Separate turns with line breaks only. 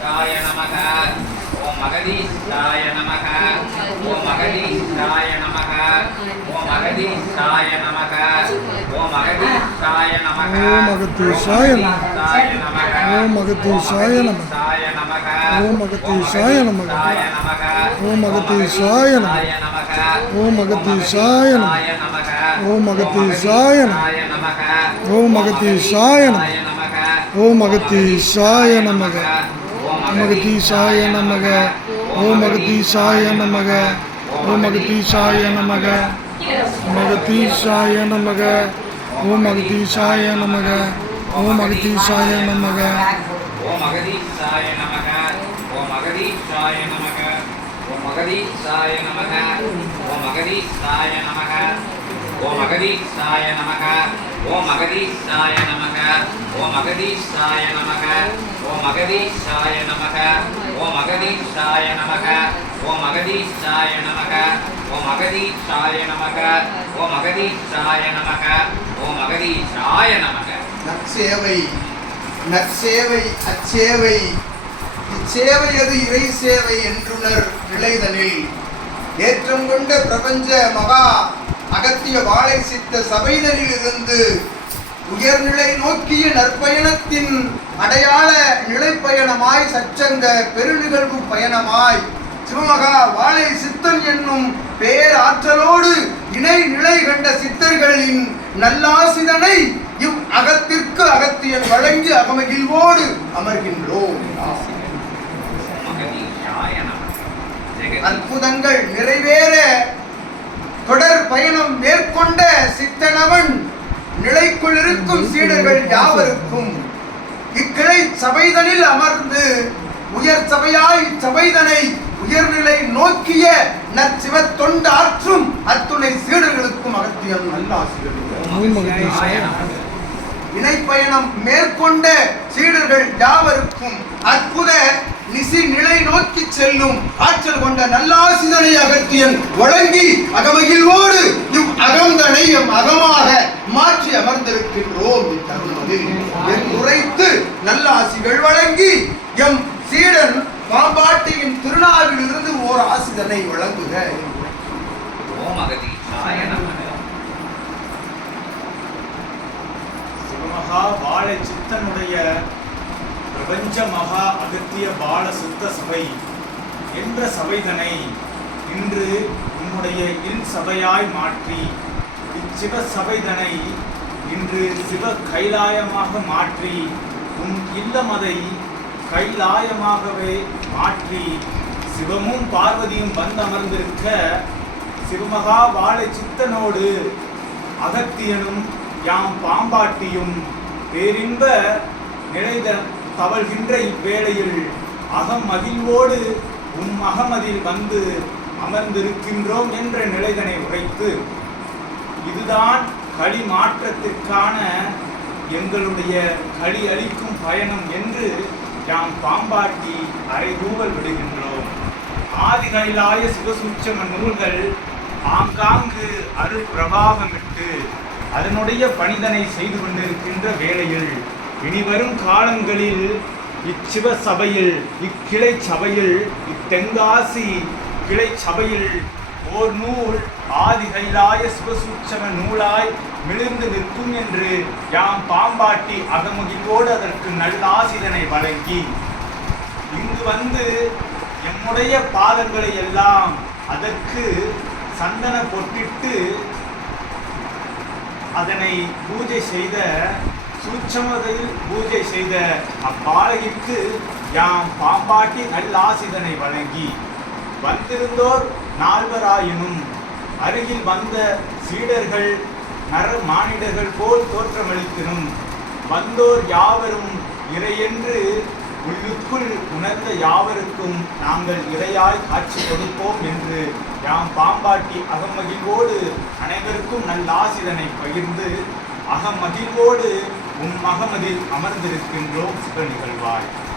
மகதீஷாய நமக ஓம் மகதீஷாய நமக ஓம் மகதீஷாய நமக ஓம் மகதீஷாய நமக ஓம் மகதீஷாய நமக
ஓம் மகதீஷாய நமக. ஓம் மகதீஷாய நமக. ஓம் மகதீஷாய நமக. ஓம் மகதீஷாய நமக. ஓம் மகதீஷாய நமக. ஓம் மகதீஷாய நமக. ஓம் மகதீஷாய நமக. ஓம் மகதீஷாய நமக அமகதி சாய நமக ஓம் அகதி சாய நமக ஓம் அகதி சாய நமக மகதி சாய நமக ஓம் அகதி சாய நமக ஓம் அகதி சாய நமக
ஓம் அகதி சாய நமக ஓம் அகதி சாய நமக ஓம் அகதி சாய நமக ஓம் அகதி சாய நமக ஓம் மகதீஷாய நமக ஓம் மகதீஷாய நமக ஓம் மகதீஷாய நமக ஓம் மகதீஷாய நமக ஓம் மகதீஷாய நமக ஓம் மகதீஷாய நமக ஓம் மகதீஷாய நமக ஓம் மகதீஷாய நமக ஓம் மகதீஷாய நமக.
நற்சேவை நற்சேவை அச்சேவை இச்சேவை அது இறை சேவை என்றுணர் நிலைதனில். ஏற்றம் கொண்ட பிரபஞ்ச மகா அகத்திய வாழை சித்த சபைதனில் இருந்து உயர்நிலை நோக்கிய நற்பயணத்தின் அடையாள நிலைப்பயணமாய் சச்சங்க பெருநிகழ்வு பயணமாய் சிவமகா வாழை சித்தன் என்னும் பேராற்றலோடு இணை நிலை கண்ட சித்தர்களின் நல்லாசிதனை இவ் அகத்திற்கு அகத்தியன் வழங்கி அகமகிழ்வோடு அமர்கின்றோம். அற்புதங்கள் நிறைவேற தொடர் பயணம் மேற்கொண்ட சித்தனவன். நிலைக்குள் இருக்கும் சீடர்கள் யாவருக்கும் இக்கிளை சபைதனில் அமர்ந்து உயர் சபையாய் சபைதனை உயர்நிலை நோக்கிய நற்சிவ தொண்டாற்றும் அத்துணை சீடர்களுக்கும் அகத்தியம் நல்லாசிரியர்கள் இணைப்பயணம் மேற்கொண்ட சீடர்கள் யாவருக்கும் அற்புத நிசி நிலை நோக்கி செல்லும் ஆற்றல் கொண்ட நல்லாசிதனை அகத்தியன் வழங்கி அகமகிழ்வோடு இவ் அகந்தனை எம் அகமாக மாற்றி அமர்ந்திருக்கின்றோம் இத்தருணத்தில் என் உரைத்து நல்லாசிகள் வழங்கி எம் சீடன் பாம்பாட்டியின் திருநாவில் இருந்து ஓர் ஆசிதனை வழங்குக
ஓம் நமக
சிவமகா வாழை சித்தனுடைய பிரபஞ்ச மகா அகத்திய பால சுத்த சபை என்ற சபைதனை இன்று உம்முடைய இன் சபையாய் மாற்றி இச்சிவ சபைதனை இன்று சிவ கைலாயமாக மாற்றி உம் இல்லமதை கைலாயமாகவே மாற்றி சிவமும் பார்வதியும் வந்தமர்ந்திருக்க சிவமகா வாழை சித்தனோடு அகத்தியனும் யாம் பாம்பாட்டியும் பேரின்ப நிலைத தவழ்கின்ற இவ்வேளையில் அகம் மகிழ்வோடு உம் அகமதில் வந்து அமர்ந்திருக்கின்றோம் என்ற நிலைதனை உரைத்து இதுதான் களி மாற்றத்திற்கான எங்களுடைய களி அளிக்கும் பயணம் என்று யாம் பாம்பாட்டி அரைதூவல் விடுகின்றோம். ஆதிகளிலாய சிவசூட்சம நூல்கள் ஆங்காங்கு அருள் பிரபாகமிட்டு அதனுடைய பணிதனை செய்து கொண்டிருக்கின்ற வேளையில் இனிவரும் காலங்களில் இச்சிவ சபையில் இக்கிளை சபையில் இத்தெங்காசி கிளை சபையில் ஓர் நூல் ஆதி கைலாய சிவசூட்சம நூலாய் மிளிர்ந்து நிற்கும் என்று யாம் பாம்பாட்டி அகமுகிலோடு அதற்கு நல்லாசிதனை வழங்கி இங்கு வந்து எம்முடைய பாதங்களை எல்லாம் அதற்கு சந்தன பொட்டிட்டு அதனை பூஜை செய்த சூட்சமதில் பூஜை செய்த அப்பாலகிற்கு யாம் பாம்பாட்டி நல்லாசிதனை வழங்கி வந்திருந்தோர் நால்வராயினும் அருகில் வந்த சீடர்கள் நர மானிடர்கள் போல் தோற்றமளித்தினும் வந்தோர் யாவரும் இறையென்று உள்ளுக்குள் உணர்ந்த யாவருக்கும் நாங்கள் இறையாய் காட்சி கொடுப்போம் என்று யாம் பாம்பாட்டி அகமகிழ்வோடு அனைவருக்கும் நல்லாசிதனை பகிர்ந்து அகமகிழ்வோடு உம் மகமதில் அமர்ந்திருக்கின்றோம் சிவ நிகழ்வாய்.